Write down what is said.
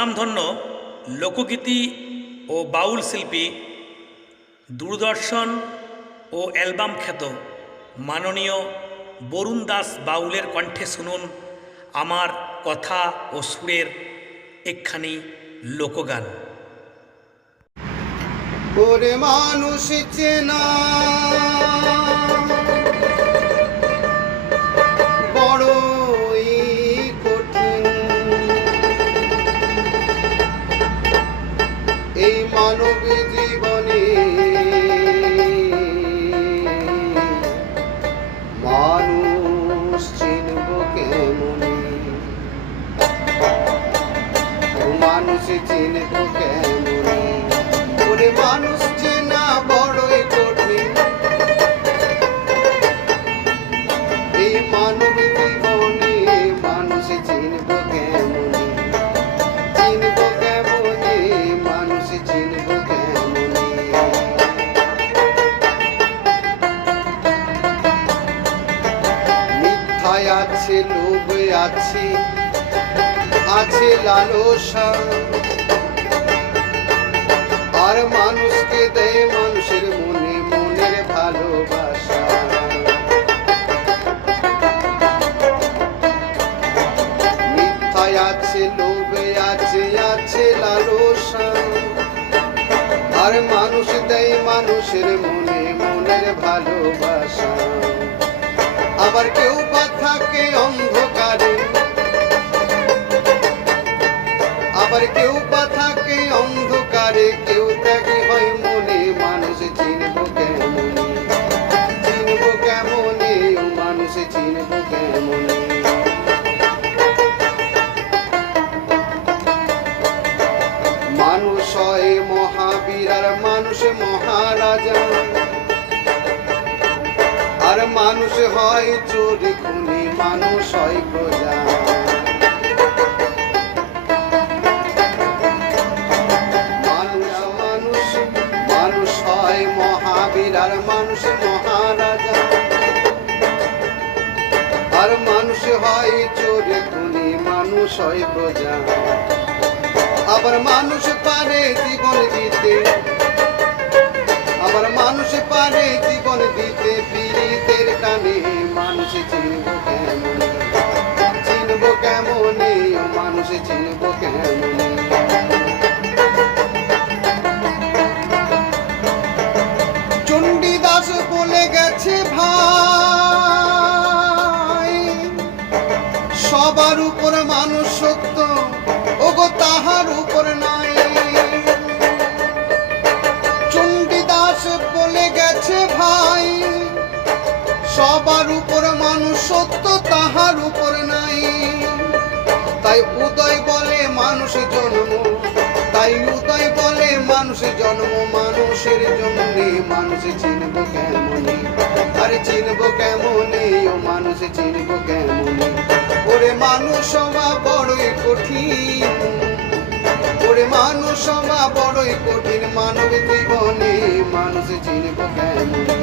স্বনামধন্য লোকগীতি ও বাউল শিল্পী দূরদর্শন ও অ্যালবাম খ্যাত মাননীয় বরুণ দাস বাউলের কণ্ঠে শুনুন আমার কথা ও সুরের একখানি লোকগান। ওরে মানুষ চেনা বড়ই কঠিন, এই মানব জীবনে মানুষ চিনব কেমনে, মানুষ চিনব কেমনে, ওরে মানুষ চেনা বড়ই কঠিন, এই মানব জীবনে মানুষ চিনব কেমনে, চিনব কেমনে, মানুষ চিনব কেমনে। মিথ্যায় আছে, লোভ আছে, আছে লালসা, আর মানুষকে দেয় মানুষের মনে মনের ভালোবাসা। মিথ্যায় আছে, লোভে আছে, আছে লালসা, আর মানুষ দেয় মানুষের মনে মনের ভালোবাসা। আবার কেউ বা থাকে অন্ধকারে, আবার কেউ বা থাকে অন্ধকারে, কেউ থাকে হয় মনে, মানুষ চিনব কেমনে, চিনব কেমনে, ও মানুষ চিনব কেমনে। মানুষ হয় মহাবীর আর মানুষ মহারাজা, আর মানুষ হয় চোর খুনি, মানুষ হয় প্রজা। মানুষ হয় মহাবীর আর মানুষ মহারাজা, আর মানুষ হয় চোর খুনি, মানুষ হয় প্রজা। আবার মানুষ পারে জীবন দিতে, আবার মানুষ পারে জীবন দিতে, পীড়িতের টানে মানুষ চিনব কেমনে, চিনব কেমনে, ও মানুষ চিনব কেমনে। চণ্ডীদাস বলে গেছে ভাই, সবার উপর মানুষ সত্য, ওগো তাহার উপর নাই। চণ্ডীদাস বলে গেছে ভাই, সবার উপর মানুষ সত্য, তাহার উপর নাই। তাই উদয় বলে মানুষ জন্ম, তাই উদয় বলে মানুষ জন্ম, মানুষের জন্যে মানুষ চিনব কেমনে, আরে চিনব কেমনে, ও মানুষ চিনব কেমনে। ওরে মানুষ হওয়া বড়ই কঠিন, ওরে মানুষ হওয়া বড়ই কঠিন, মানব জীবনে মানুষ চিনব কেমনে।